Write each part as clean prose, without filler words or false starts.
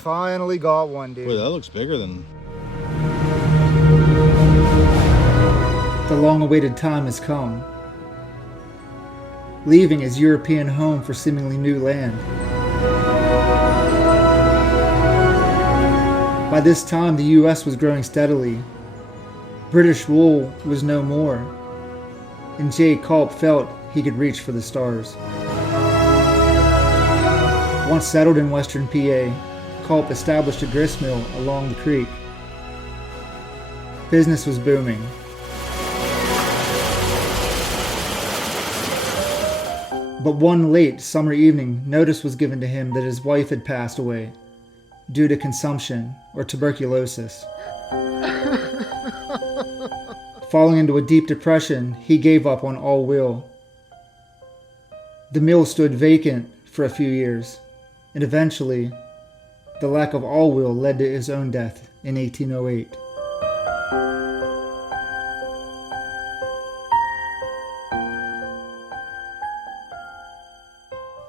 finally got one, dude. Boy, that looks bigger than... The long-awaited time has come. Leaving his European home for seemingly new land. By this time, the U.S. was growing steadily. British rule was no more, and J. Culp felt he could reach for the stars. Once settled in western PA, Culp established a grist mill along the creek. Business was booming. But one late summer evening, notice was given to him that his wife had passed away due to consumption or tuberculosis. Falling into a deep depression, he gave up on all will. The mill stood vacant for a few years, and eventually, the lack of all will led to his own death in 1808.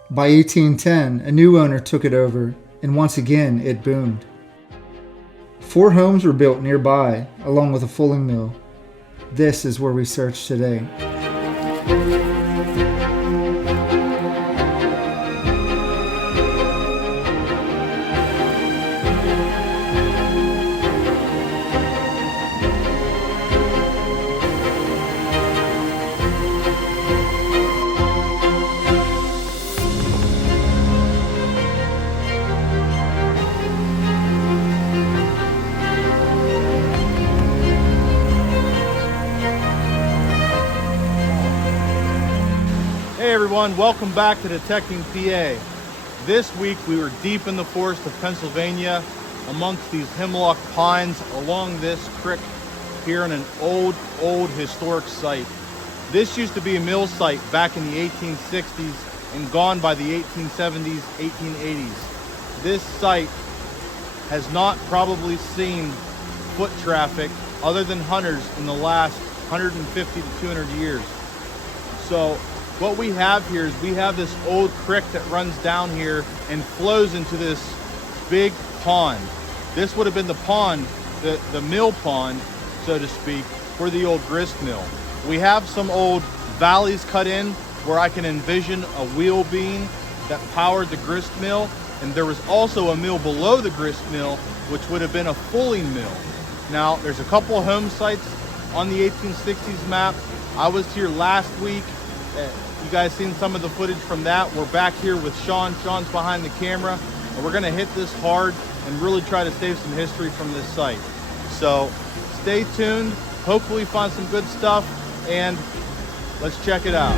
By 1810, a new owner took it over, and once again it boomed. 4 homes were built nearby, along with a fulling mill. This is where we search today. Hey everyone, welcome back to Detecting PA. This week we were deep in the forest of Pennsylvania amongst these hemlock pines along this creek here in an old historic site. This used to be a mill site back in the 1860s and gone by the 1870s, 1880s. This site has not probably seen foot traffic other than hunters in the last 150 to 200 years. So what we have here is we have this old creek that runs down here and flows into this big pond. This would have been the pond, the mill pond, so to speak, for the old grist mill. We have some old valleys cut in where I can envision a wheel beam that powered the grist mill, and there was also a mill below the grist mill which would have been a fulling mill. Now there's a couple of home sites on the 1860s map. I was here last week. You guys seen some of the footage from that. We're back here with Sean. Sean's behind the camera, and we're gonna hit this hard and really try to save some history from this site. So stay tuned. Hopefully find some good stuff, and let's check it out.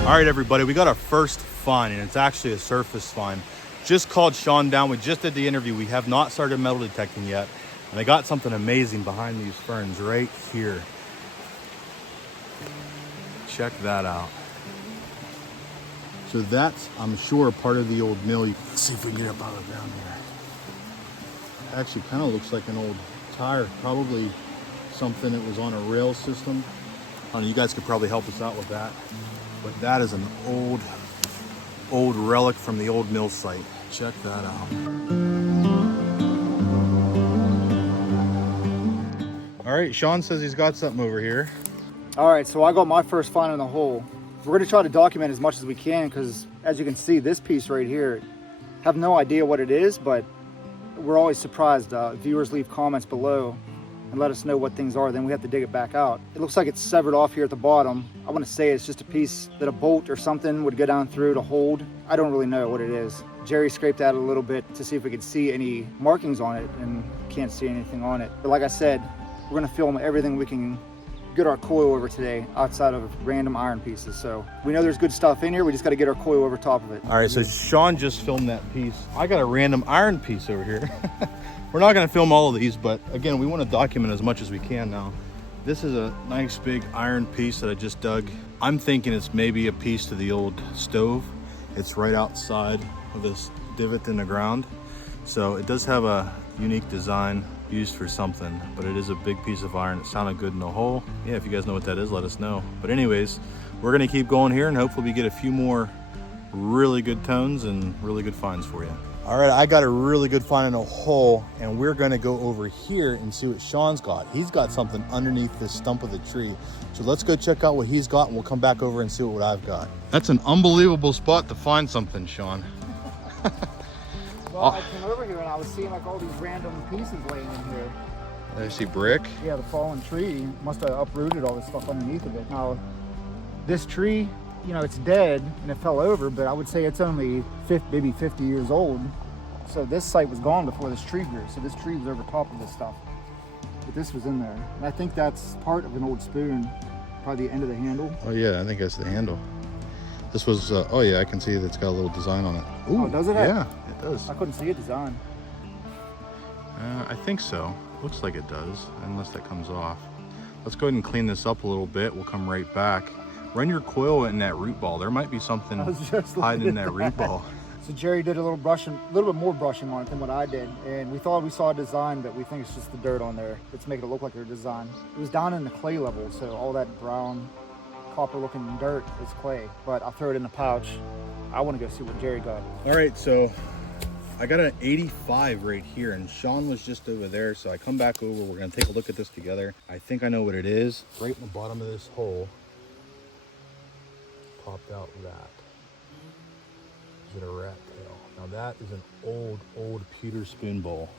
All right, everybody, we got our first find, and it's actually a surface find. Just called Sean down. We just did the interview. We have not started metal detecting yet, and I got something amazing behind these ferns right here. Check that out. So that's, I'm sure, part of the old mill. Let's see if we can get up out of the ground here. Actually, kind of looks like an old tire, probably something that was on a rail system. I don't know, you guys could probably help us out with that. But that is an old relic from the old mill site. Check that out. All right, Sean says he's got something over here. All right, so I got my first find in the hole. We're gonna try to document as much as we can because as you can see, this piece right here, have no idea what it is, but we're always surprised. Viewers leave comments below and let us know what things are, then we have to dig it back out. It looks like it's severed off here at the bottom. I want to say it's just a piece that a bolt or something would go down through to hold. I don't really know what it is. Jerry scraped at it a little bit to see if we could see any markings on it, and can't see anything on it. But like I said, we're gonna film everything we can get our coil over today outside of random iron pieces. So we know there's good stuff in here, we just gotta get our coil over top of it. All right, so Sean just filmed that piece. I got a random iron piece over here. We're not gonna film all of these, but again, we wanna document as much as we can now. This is a nice big iron piece that I just dug. I'm thinking it's maybe a piece to the old stove. It's right outside of this divot in the ground. So it does have a unique design used for something, but it is a big piece of iron. It sounded good in the hole. Yeah, if you guys know what that is, let us know. But anyways, we're gonna keep going here and hopefully we get a few more really good tones and really good finds for you. All right, I got a really good find in a hole, and we're gonna go over here and see what Sean's got. He's got something underneath this stump of the tree. So let's go check out what he's got and we'll come back over and see what I've got. That's an unbelievable spot to find something, Sean. Well, I came over here and I was seeing like all these random pieces laying in here. I see brick. Yeah, the fallen tree must have uprooted all this stuff underneath of it. Now, this tree, you know, it's dead and it fell over, but I would say it's only maybe 50 years old. So this site was gone before this tree grew. So this tree was over top of this stuff. But this was in there. And I think that's part of an old spoon, probably the end of the handle. Oh yeah, I think that's the handle. This was, oh yeah, I can see that it's got a little design on it. Ooh, oh, does it? Yeah, it does. I couldn't see a design. I think so. Looks like it does, unless that comes off. Let's go ahead and clean this up a little bit. We'll come right back. Run your coil in that root ball. There might be something hiding in that root ball. So Jerry did a little brushing, a little bit more brushing on it than what I did. And we thought we saw a design, but we think it's just the dirt on there that's making it look like a design. It was down in the clay level, so all that brown, copper looking dirt is clay. But I'll throw it in the pouch. I want to go see what Jerry got. All right, so I got an 85 right here, and Sean was just over there, so I come back over. We're gonna take a look at this together. I think I know what it is. Right in the bottom of this hole, popped out that. Is it a rat tail? Now that is an old pewter spoon bowl.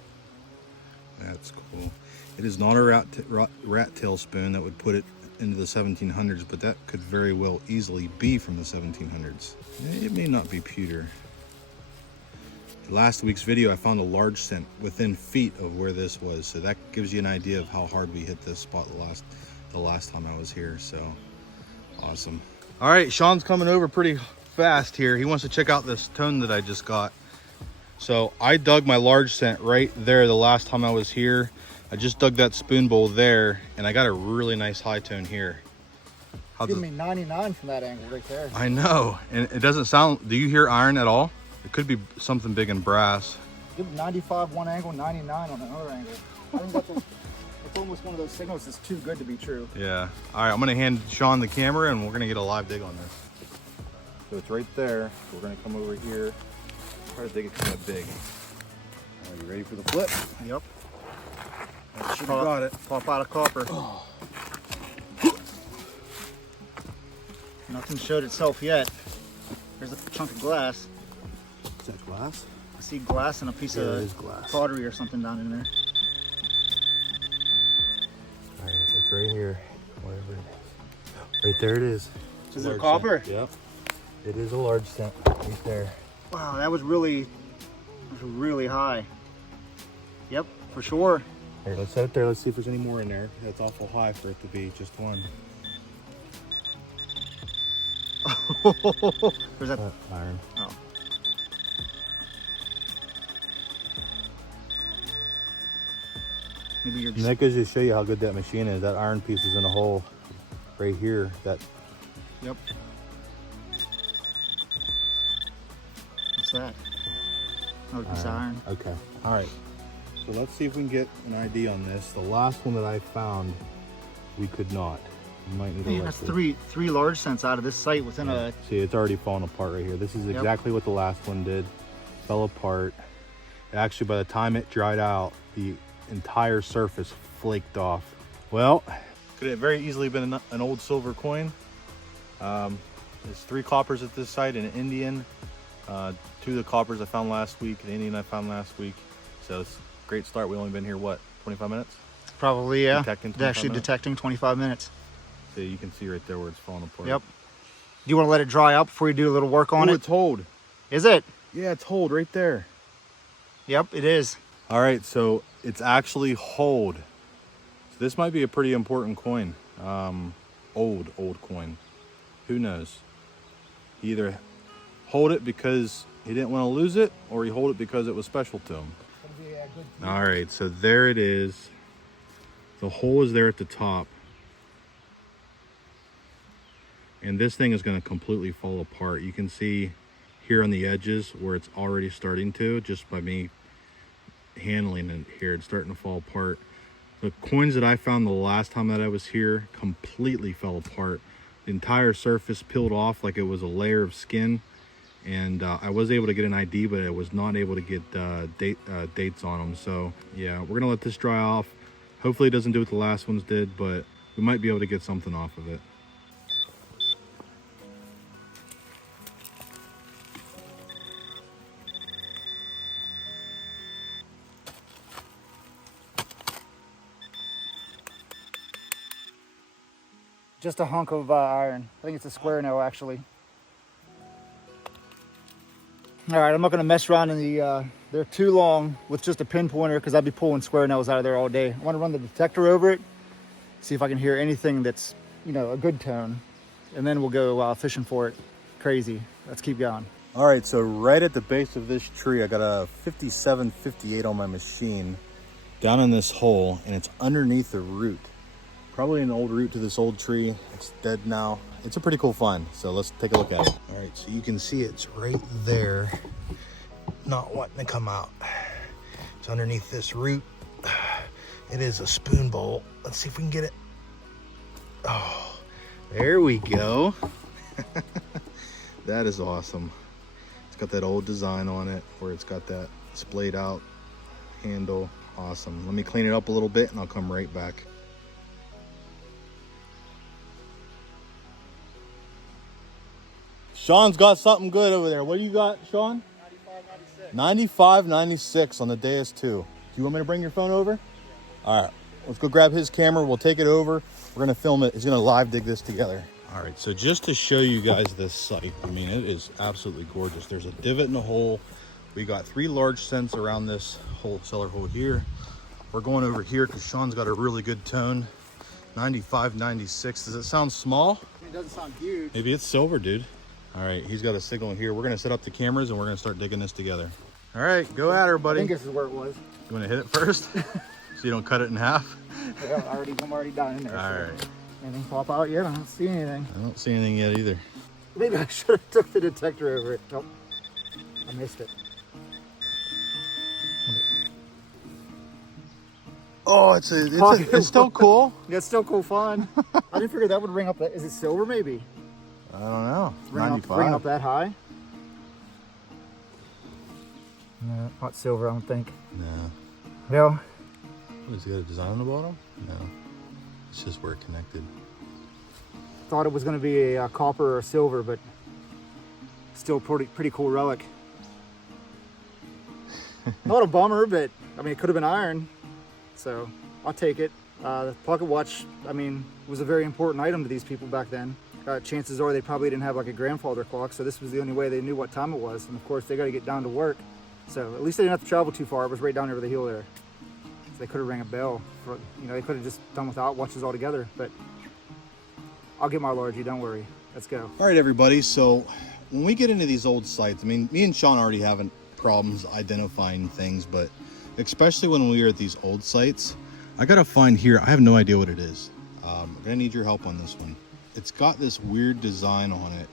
That's cool. It is not a rat tail spoon that would put it into the 1700s, but that could very well easily be from the 1700s. It may not be pewter. Last week's video, I found a large cent within feet of where this was, so that gives you an idea of how hard we hit this spot the last time I was here. So awesome. All right, Sean's coming over pretty fast here. He wants to check out this tone that I just got. So I dug my large cent right there the last time I was here. I just dug that spoon bowl there, and I got a really nice high tone here. Give me 99 from that angle right there. I know, and it doesn't sound. Do you hear iron at all? It could be something big in brass. Give 95 one angle, 99 on another angle. I think it's almost one of those signals that's too good to be true. Yeah. All right, I'm gonna hand Sean the camera and we're gonna get a live dig on this. So it's right there. We're gonna come over here, try to dig it kind of big. Are you ready for the flip? Yep. Should have got it. Pop out of copper. Oh. Nothing showed itself yet. There's a chunk of glass. Is that glass? I see glass and a piece of pottery or something down in there. All right, it's right here. Whatever it is. Right there it is. Is it copper? Yep. It is a large cent right there. Wow, that was really high. Yep, for sure. Here, let's set it there. Let's see if there's any more in there. That's awful high for it to be just one. Where's that? Iron. Oh. Maybe you're And that goes to show you how good that machine is. That iron piece is in a hole right here. That. Yep. What's that? Oh, piece of iron. Okay. All right. So let's see if we can get an ID on this. The last one that I found, we could not. You might need Man, that's three large cents out of this site within a. See, it's already falling apart right here. This is exactly what the last one did. Fell apart. Actually, by the time it dried out, the entire surface flaked off. Well, could have very easily been an old silver coin. There's 3 coppers at this site, an Indian, 2 of the coppers I found last week, an Indian I found last week. So it's a great start. We only been here, what, 25 minutes? Probably, yeah. Detecting detecting 25 minutes. So you can see right there where it's falling apart. Yep. Do you want to let it dry out before you do a little work on it? It's holed. Is it? Yeah, it's holed right there. Yep, it is. All right, so it's actually holed. So this might be a pretty important coin. Old coin. Who knows? He either hold it because he didn't want to lose it, or he hold it because it was special to him. All right, so there it is. The hole is there at the top. And this thing is going to completely fall apart. You can see here on the edges where it's already starting to, just by me handling it here. It's starting to fall apart. The coins that I found the last time that I was here completely fell apart. The entire surface peeled off like it was a layer of skin. And I was able to get an ID, but I was not able to get dates on them. So yeah, we're gonna let this dry off. Hopefully it doesn't do what the last ones did, but we might be able to get something off of it. Just a hunk of iron. I think it's a square nail, actually. All right, I'm not gonna mess around in the, they're too long with just a pinpointer because I'd be pulling square nails out of there all day. I wanna run the detector over it, see if I can hear anything that's, you know, a good tone. And then we'll go fishing for it. Crazy, let's keep going. All right, so right at the base of this tree, I got a 5758 on my machine down in this hole, and it's underneath the root. Probably an old root to this old tree. It's dead now. It's a pretty cool find, so let's take a look at it. All right, so you can see it's right there, not wanting to come out. It's underneath this root. It is a spoon bowl. Let's see if we can get it. Oh, there we go. That is awesome. It's got that old design on it where it's got that splayed out handle. Awesome. Let me clean it up a little bit and I'll come right back. Sean's got something good over there. What do you got, Sean? 95, 96 on the Deus 2. Do you want me to bring your phone over? All right, let's go grab his camera. We'll take it over. We're gonna film it. He's gonna live dig this together. All right, so just to show you guys this site, I mean, it is absolutely gorgeous. There's a divot in the hole. We got 3 large cents around this hole, cellar hole here. We're going over here because Sean's got a really good tone. 95, 96. Does it sound small? It doesn't sound huge. Maybe it's silver, dude. All right, he's got a signal here. We're gonna set up the cameras and we're gonna start digging this together. All right, go at her, buddy. I think this is where it was. You wanna hit it first? So you don't cut it in half? Yeah, I'm already down in there. All so. right. Anything pop out yet? I don't see anything. I don't see anything yet either. Maybe I should have took the detector over it. Nope, I missed it. Oh, it's still cool. Yeah, it's still cool fun. I didn't figure that would ring up that. Is it silver maybe? I don't know. Ring up that high? No, not silver, I don't think. No. Well, What, has it got a design on the bottom? No. It's just where it connected. thought it was going to be a copper or a silver, but still pretty cool relic. Not a bummer, but I mean, it could have been iron, so I'll take it. The pocket watch, I mean, was a very important item to these people back then. Chances are they probably didn't have like a grandfather clock, so this was the only way they knew what time it was. And of course, they got to get down to work, so at least they didn't have to travel too far. It was right down over the hill there, so they could have rang a bell. For, you know, they could have just done without watches altogether. But I'll get my largie. Don't worry. Let's go. All right, everybody. So when we get into these old sites, I mean, me and Sean already having problems identifying things, but especially when we are at these old sites, I gotta find here. I have no idea what it is. I'm gonna need your help on this one. It's got this weird design on it.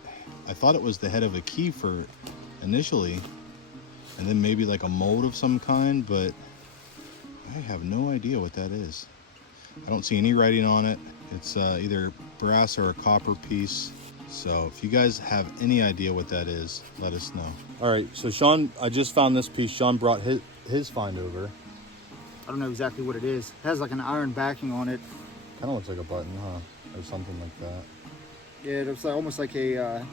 I thought it was the head of a key initially, and then maybe like a mold of some kind, but I have no idea what that is. I don't see any writing on it. It's either brass or a copper piece. So if you guys have any idea what that is, let us know. All right, so Sean, I just found this piece. Sean brought his find over. I don't know exactly what it is. It has like an iron backing on it. Kind of looks like a button, huh? Or something like that. Yeah, it looks like almost like a,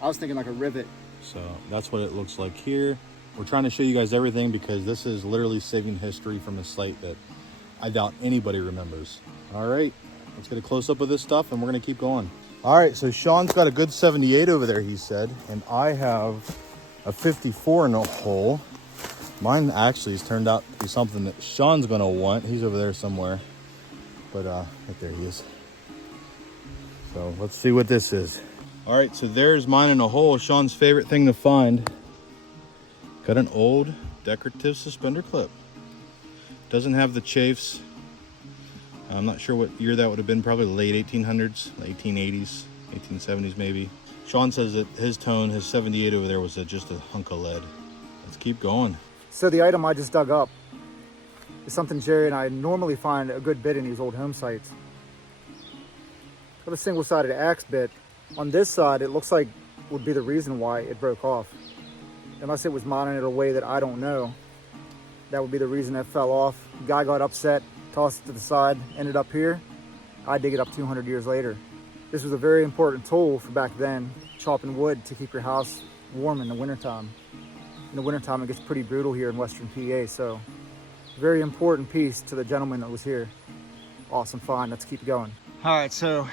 I was thinking like a rivet. So that's what it looks like here. We're trying to show you guys everything because this is literally saving history from a site that I doubt anybody remembers. All right, let's get a close-up of this stuff and we're gonna keep going. All right, so Sean's got a good 78 over there, he said, and I have a 54 in a hole. Mine actually has turned out to be something that Sean's gonna want. He's over there somewhere, but right there he is. So let's see what this is. All right, so there's mine in a hole. Sean's favorite thing to find. Got an old decorative suspender clip. Doesn't have the chafes. I'm not sure what year that would have been, probably late 1800s, 1880s, 1870s maybe. Sean says that his tone, his 78 over there was just a hunk of lead. Let's keep going. So the item I just dug up is something Jerry and I normally find a good bit in these old home sites. Got a single-sided axe bit. On this side, it looks like would be the reason why it broke off. Unless it was mounted in a way that I don't know. That would be the reason that fell off. Guy got upset, tossed it to the side, ended up here. I dig it up 200 years later. This was a very important tool for back then, chopping wood to keep your house warm in the wintertime. In the wintertime, it gets pretty brutal here in Western PA, so very important piece to the gentleman that was here. Awesome find, let's keep going. All right, so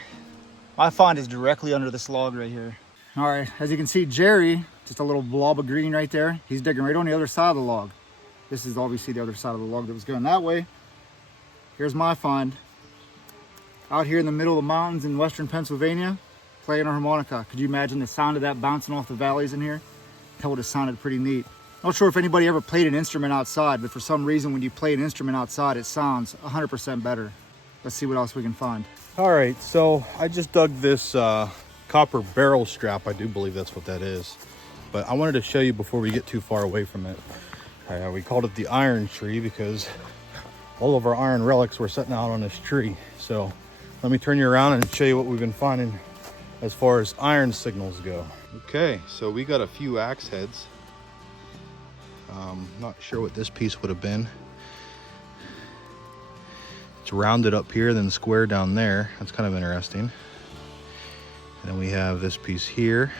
my find is directly under this log right here. All right, as you can see, Jerry, just a little blob of green right there, he's digging right on the other side of the log. This is obviously the other side of the log that was going that way. Here's my find. Out here in the middle of the mountains in Western Pennsylvania, playing a harmonica. Could you imagine the sound of that bouncing off the valleys in here? That would have sounded pretty neat. Not sure if anybody ever played an instrument outside, but for some reason when you play an instrument outside, it sounds 100% better. Let's see what else we can find. All right, so I just dug this copper barrel strap. I do believe that's what that is. But I wanted to show you before we get too far away from it. We called it the iron tree because all of our iron relics were sitting out on this tree. So let me turn you around and show you what we've been finding as far as iron signals go. Okay, so we got a few axe heads. Not sure what this piece would have been. It's rounded up here, then square down there. That's kind of interesting. And then we have this piece here.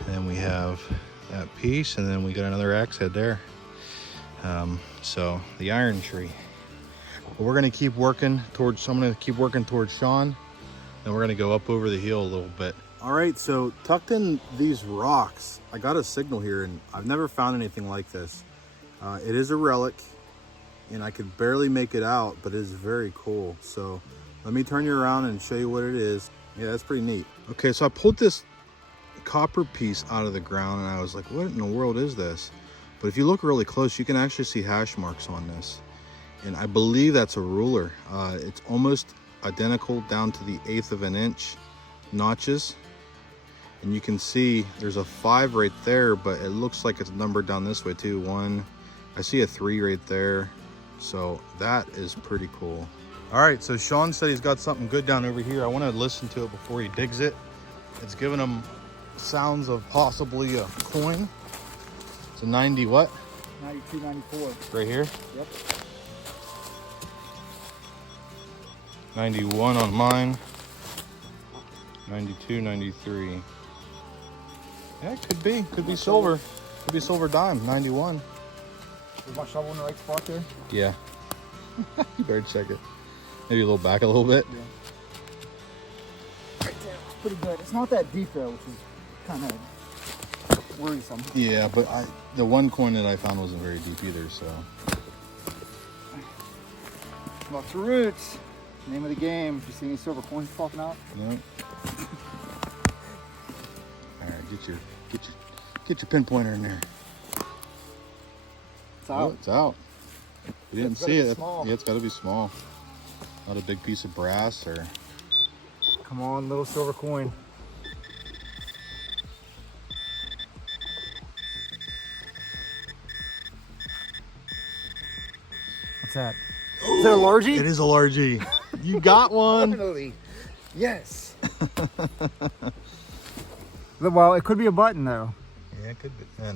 And then we have that piece, and then we got another axe head there. So the iron tree. But we're gonna keep working towards, I'm gonna keep working towards Sean. Then we're gonna go up over the hill a little bit. All right, so tucked in these rocks, I got a signal here, and I've never found anything like this. It is a relic, and I could barely make it out, but it is very cool. So let me turn you around and show you what it is. Yeah, that's pretty neat. Okay, so I pulled this copper piece out of the ground, and I was like, what in the world is this? But if you look really close, you can actually see hash marks on this. And I believe that's a ruler. It's almost identical down to the 1/8 of an inch notches. And you can see there's a 5 right there, but it looks like it's numbered down this way too. 1, I see a 3 right there. So that is pretty cool. All right, so Sean said he's got something good down over here. I want to listen to it before he digs it. It's giving him sounds of possibly a coin. It's a 90 what? 92, 94. Right here? Yep. 91 on mine. 92, 93. Yeah, it could be silver. Could be silver dime, 91. Is my shovel in the right spot there? Yeah. You better check it. Maybe a little back a little bit. Yeah. Right there. Pretty good. It's not that deep though, which is kind of worrisome. Yeah, but the one coin that I found wasn't very deep either, so. Lots of roots. Name of the game. You see any silver coins popping out? No. All right, get your pinpointer in there. It's out. Oh, it's out. You didn't see it. Small. Yeah, it's got to be small. Not a big piece of brass or. Come on, little silver coin. What's that? Is that a largie? It is a largie. You got one. Finally. Yes. Well, it could be a button though. Yeah, it could be. No,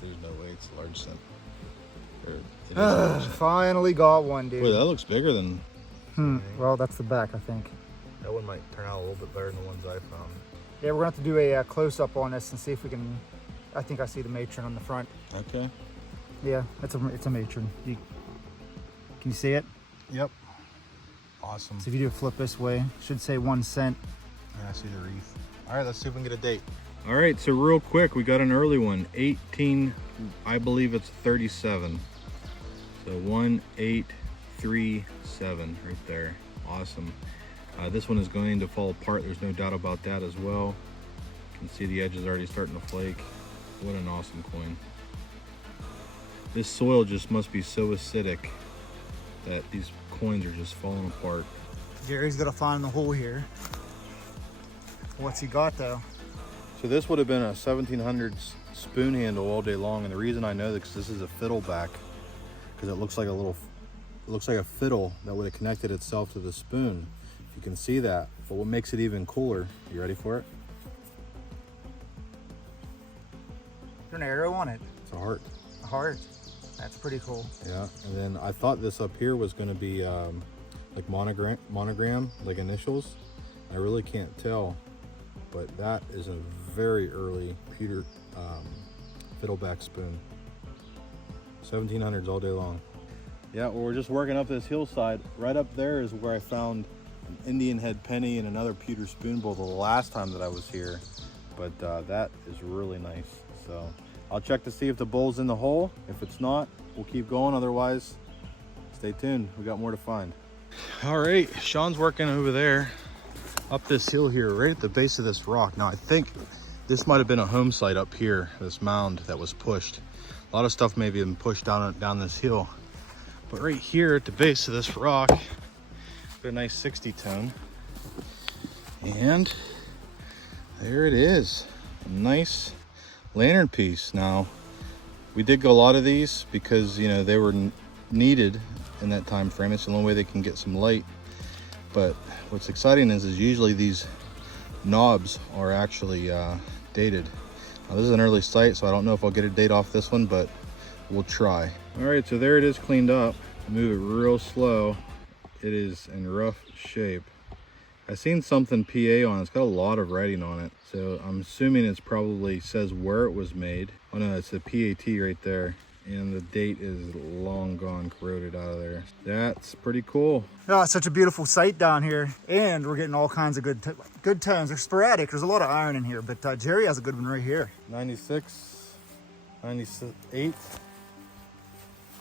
there's no way it's a large cent. It is large. Finally got one, dude. Boy, that looks bigger than. Well, that's the back, I think. That one might turn out a little bit better than the ones I found. Yeah, we're gonna have to do a close-up on this and see if we can. I think I see the matron on the front. Okay. Yeah, it's a matron. Can you see it? Yep. Awesome. So if you do a flip this way, should say 1 cent. Yeah, I see the wreath. All right, let's see if we can get a date. All right, so real quick, we got an early one, 18, I believe it's 37. So 1837 right there. Awesome. This one is going to fall apart. There's no doubt about that as well. You can see the edges already starting to flake. What an awesome coin. This soil just must be so acidic that these coins are just falling apart. Gary's gonna find the hole here. What's he got though? So this would have been a 1700s spoon handle all day long, and the reason I know that because this is a fiddleback, because it looks like a fiddle that would have connected itself to the spoon. If you can see that. But what makes it even cooler? You ready for it? There's an arrow on it. It's a heart. A heart. That's pretty cool. Yeah, and then I thought this up here was going to be like monogram, like initials. I really can't tell, but that is a very early pewter fiddleback spoon. 1700s all day long. Yeah, well, we're just working up this hillside. Right up there is where I found an Indian head penny and another pewter spoon bowl the last time that I was here. But that is really nice. So I'll check to see if the bowl's in the hole. If it's not, we'll keep going. Otherwise, stay tuned. We got more to find. All right, Sean's working over there up this hill here, right at the base of this rock. Now, I think this might have been a home site up here, this mound that was pushed. A lot of stuff may have been pushed down this hill. But right here at the base of this rock, got a nice 60 tone. And there it is, a nice lantern piece. Now, we did go a lot of these because, you know, they were needed in that time frame. It's the only way they can get some light. But what's exciting is usually these knobs are actually dated. Now, this is an early site, so I don't know if I'll get a date off this one, but we'll try. All right, so there it is cleaned up. Move it real slow. It is in rough shape. I seen something PA on it. It's got a lot of writing on it, so I'm assuming it's probably says where it was made. Oh no, it's a PAT right there, and the date is long gone, corroded out of there. That's pretty cool. Oh, it's such a beautiful site down here, and we're getting all kinds of good tones. They're sporadic. There's a lot of iron in here, but Jerry has a good one right here. 96, 98.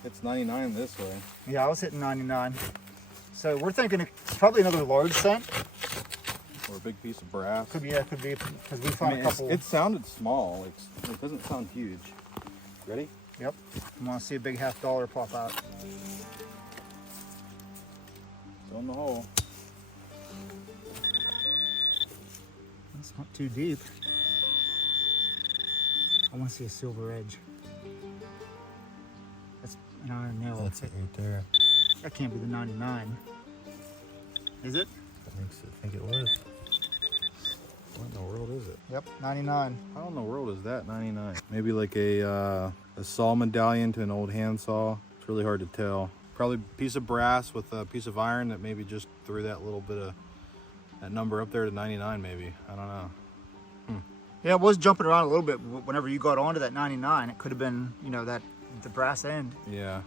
It's 99 this way. Yeah, I was hitting 99. So we're thinking it's probably another large cent. Or a big piece of brass. Could be, yeah, could be, because we found a couple. It sounded small. It doesn't sound huge. Ready? Yep. I want to see a big $50 pop out. It's on the hole. That's not too deep. I want to see a silver edge. That's an iron nail. That's it right there. That can't be the 99. Is it? I think it was. What in the world is it? Yep, 99. How in the world is that 99? Maybe like a saw medallion to an old handsaw. It's really hard to tell. Probably a piece of brass with a piece of iron that maybe just threw that little bit of that number up there to 99 maybe. I don't know. Yeah, it was jumping around a little bit whenever you got onto that 99. It could have been, you know, the brass end. Yeah.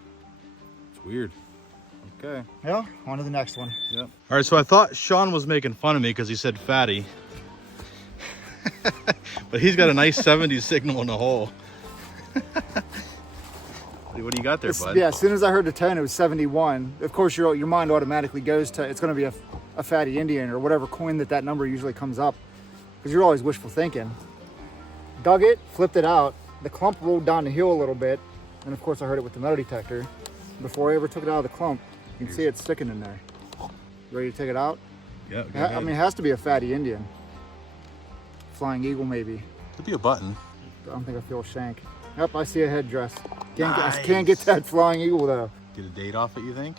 It's weird. Okay. Yeah, on to the next one. Yep. All right, so I thought Sean was making fun of me because he said fatty. But he's got a nice 70 signal in the hole. What do you got there, bud? Yeah, as soon as I heard the tone, it was 71. Of course, your mind automatically goes to, it's going to be a fatty Indian or whatever coin that number usually comes up. Because you're always wishful thinking. Dug it, flipped it out. The clump rolled down the hill a little bit. And of course, I heard it with the metal detector. Before I ever took it out of the clump, you can see it sticking in there. Ready to take it out? Yeah. I mean, it has to be a fatty Indian. Flying eagle, maybe. Could be a button. I don't think I feel a shank. Yep, I see a headdress. I can't get that flying eagle though. Get a date off it, you think?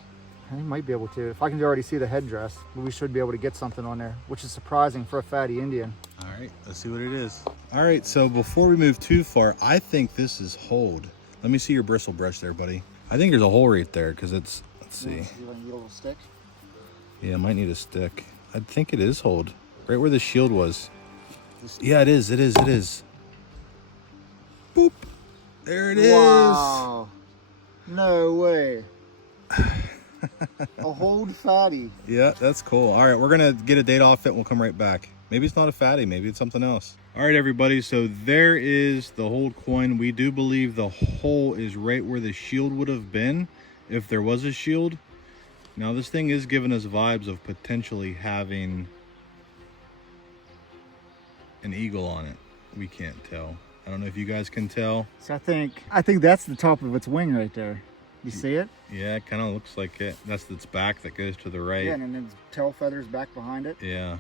I might be able to. If I can already see the headdress, we should be able to get something on there, which is surprising for a fatty Indian. All right, let's see what it is. All right, so before we move too far, I think this is hold. Let me see your bristle brush there, buddy. I think there's a hole right there because it's, let's see. You need a little stick? Yeah, I might need a stick. I think it is hold. Right where the shield was. Yeah, it is. Boop. There it is. Wow. No way. A hold fatty. Yeah, that's cool. All right, we're going to get a date off it and we'll come right back. Maybe it's not a fatty. Maybe it's something else. All right, everybody. So there is the hold coin. We do believe the hole is right where the shield would have been if there was a shield. Now, this thing is giving us vibes of potentially having an eagle on it. We can't tell. I don't know if you guys can tell. So I think that's the top of its wing right there. You see it? Yeah, it kind of looks like it. That's its back that goes to the right. Yeah, and then its tail feathers back behind it. Yeah.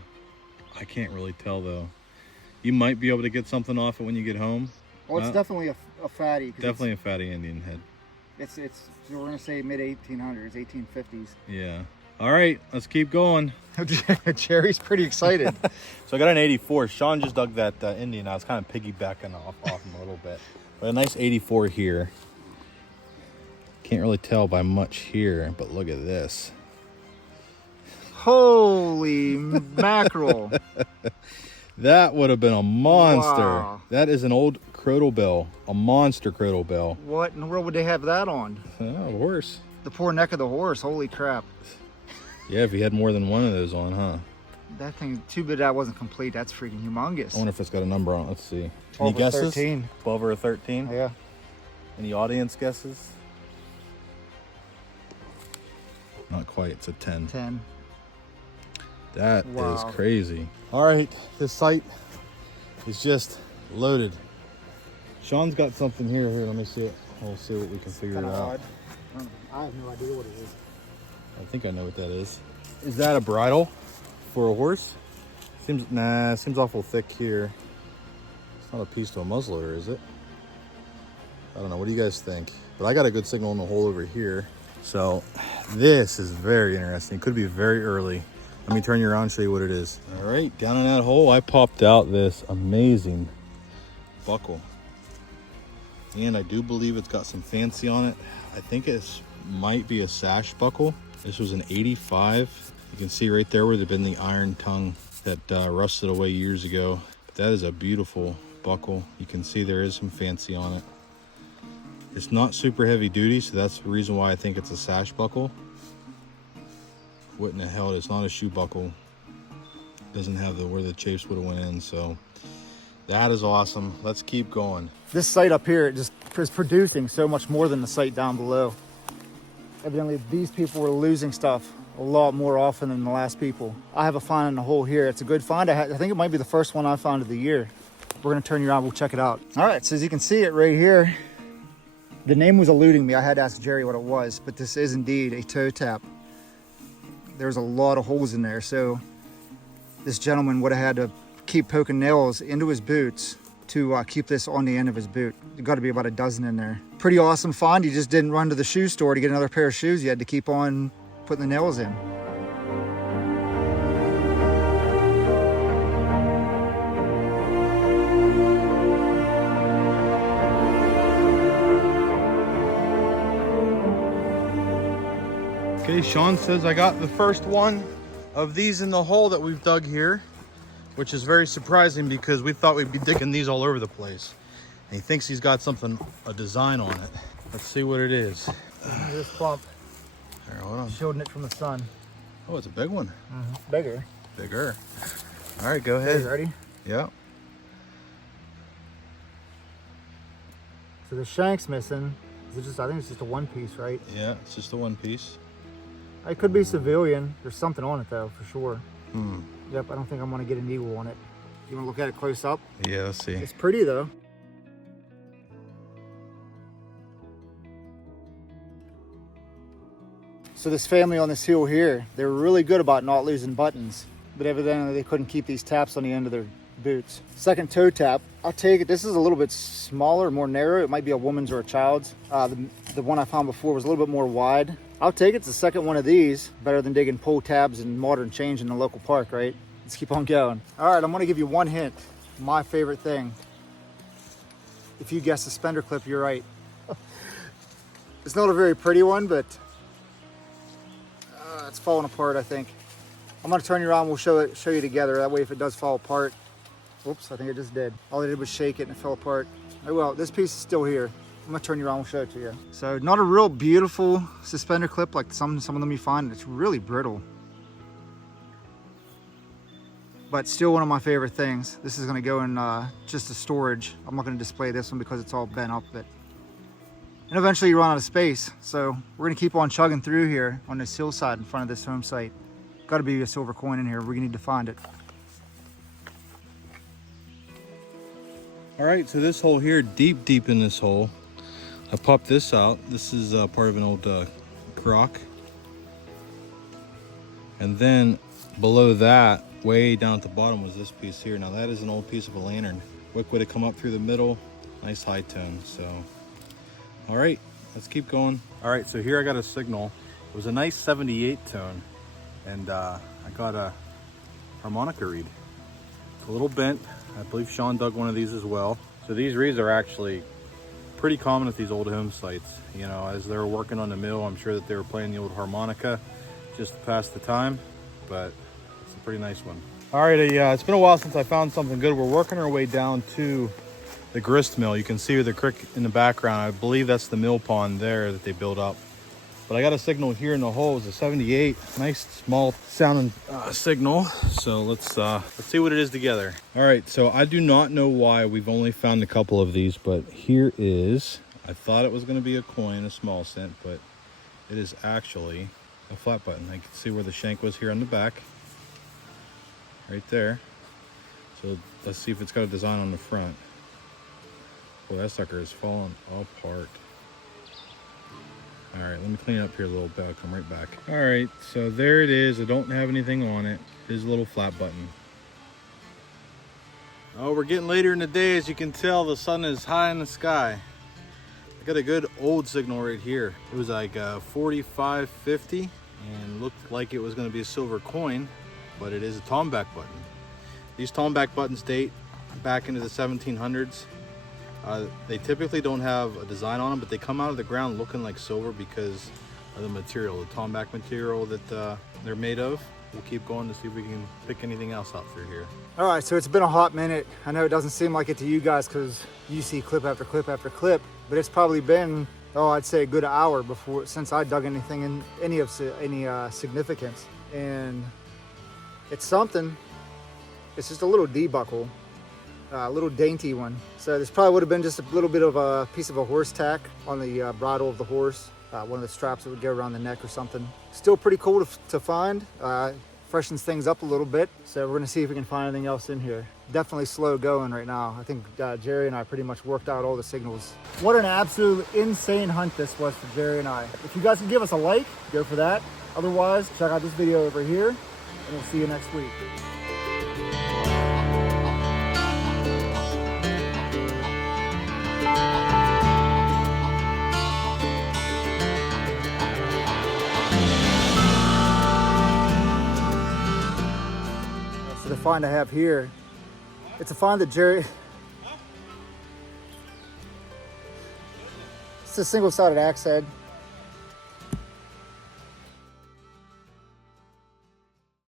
I can't really tell though. You might be able to get something off it when you get home. Well, it's definitely a fatty. Definitely a fatty Indian head. It's so we're gonna say mid 1800s, 1850s. Yeah. All right, let's keep going. Jerry's pretty excited. So I got an 84. Sean just dug that Indian. I was kind of piggybacking off him a little bit. But a nice 84 here. Can't really tell by much here, but look at this. Holy mackerel. That would have been a monster. Wow. That is an old crotal bill, a monster crotal bill. What in the world would they have that on? Oh, a horse. The poor neck of the horse, holy crap. Yeah, if he had more than one of those on, huh? That thing, too bad that wasn't complete. That's freaking humongous. I wonder if it's got a number on it. Let's see. 12 Any or guesses? 13. 12 or 13? Yeah. Any audience guesses? Not quite. It's a 10. 10. That Wow. is crazy. All right, this site is just loaded. Sean's got something here. Here, let me see it. We'll see what we can figure it Kinda out. odd. I have no idea what it is. I think I know what that is. Is that a bridle for a horse? Seems awful thick here. It's not a piece to a muzzleloader, is it? I don't know. What do you guys think? But I got a good signal in the hole over here. So this is very interesting. It could be very early. Let me turn you around and show you what it is. All right, down in that hole, I popped out this amazing buckle. And I do believe it's got some fancy on it. I think it might be a sash buckle. This was an 85. You can see right there where there'd been the iron tongue that rusted away years ago. But that is a beautiful buckle. You can see there is some fancy on it. It's not super heavy duty, so that's the reason why I think it's a sash buckle. Wouldn't have held. It's not a shoe buckle. Doesn't have where the chafes would have went in. So that is awesome. Let's keep going. This site up here just is producing so much more than the site down below. Evidently, these people were losing stuff a lot more often than the last people. I have a find in the hole here. It's a good find. I think it might be the first one I found of the year. We're gonna turn you around, we'll check it out. All right, so as you can see it right here, the name was eluding me. I had to ask Jerry what it was, but this is indeed a toe tap. There's a lot of holes in there, so this gentleman would have had to keep poking nails into his boots to keep this on the end of his boot. There's got to be about a dozen in there. Pretty awesome find. You just didn't run to the shoe store to get another pair of shoes. You had to keep on putting the nails in. Okay, Sean says I got the first one of these in the hole that we've dug here, which is very surprising because we thought we'd be digging these all over the place. And he thinks he's got something, a design on it. Let's see what it is. This clump, Here, hold on. shielding it from the sun. Oh, it's a big one. Bigger. Bigger. All right, go Okay, ahead. ready? Yeah. So the shank's missing. Is it just? I think it's just a one piece, right? Yeah, it's just a one piece. It could be civilian. There's something on it though, for sure. Hmm. Yep, I don't think I'm gonna get an eagle on it. You wanna look at it close up? Yeah, let's see. It's pretty though. So this family on this hill here, they were really good about not losing buttons, but evidently they couldn't keep these taps on the end of their boots. Second toe tap, I'll take it. This is a little bit smaller, more narrow. It might be a woman's or a child's. The one I found before was a little bit more wide. I'll take it. It's the second one of these. Better than digging pull tabs and modern change in the local park, right? Let's keep on going. All right, I'm gonna give you one hint. My favorite thing. If you guess the suspender clip, you're right. It's not a very pretty one, but it's falling apart, I think. I'm gonna turn you around, we'll show you together. That way if it does fall apart, oops, I think it just did. All I did was shake it and it fell apart. Oh well, this piece is still here. I'm gonna turn you around, we'll show it to you. So not a real beautiful suspender clip like some of them you find. It's really brittle. But still one of my favorite things. This is gonna go in just a storage. I'm not gonna display this one because it's all bent up, but and eventually you run out of space. So we're gonna keep on chugging through here on this hillside in front of this home site. Gotta be a silver coin in here. We're gonna need to find it. All right, so this hole here, deep in this hole, I popped this out. This is part of an old crock. And then below that, way down at the bottom was this piece here. Now that is an old piece of a lantern. Wick would have come up through the middle, Nice high tone. So, all right, let's keep going. All right, so here I got a signal. It was a nice 78 tone, and I got a harmonica reed. It's a little bent. I believe Sean dug one of these as well. So these reeds are actually pretty common at these old home sites. You know, as they were working on the mill, I'm sure that they were playing the old harmonica just to pass the time, but it's a pretty nice one. All right, it's been a while since I found something good. We're working our way down to the grist mill. You can see the creek in the background. I believe that's the mill pond there that they built up. But I got a signal here in the hole. It's a 78, nice small sounding signal. So let's see what it is together. All right, so I do not know why we've only found a couple of these, but here is, I thought it was gonna be a coin, a small cent, but it is actually a flat button. I can see where the shank was here on the back, right there. So let's see if it's got a design on the front. Boy, that sucker is falling apart. All right, let me clean up here a little bit. I'll come right back. All right, so there it is. I don't have anything on it. Here's a little flat button. Oh, we're getting later in the day. As you can tell, the sun is high in the sky. I got a good old signal right here. It was like 45.50 and looked like it was gonna be a silver coin, but it is a tomback button. These tomback buttons date back into the 1700s. They typically don't have a design on them, but they come out of the ground looking like silver because of the material, the tomback material that they're made of. We'll keep going to see if we can pick anything else out through here. All right, so it's been a hot minute. I know it doesn't seem like it to you guys because you see clip after clip after clip, but it's probably been, oh, I'd say a good hour since I dug anything in any significance. And it's something. It's just a little D-buckle. A little dainty one. So this probably would have been just a little bit of a piece of a horse tack on the bridle of the horse. One of the straps that would go around the neck or something. Still pretty cool to find. Freshens things up a little bit. So we're gonna see if we can find anything else in here. Definitely slow going right now. I think Jerry and I pretty much worked out all the signals. What an absolute insane hunt this was for Jerry and I. If you guys can give us a like, go for that. Otherwise, check out this video over here and we'll see you next week. So the find I have here, it's a find that Jerry, it's a single-sided axe head.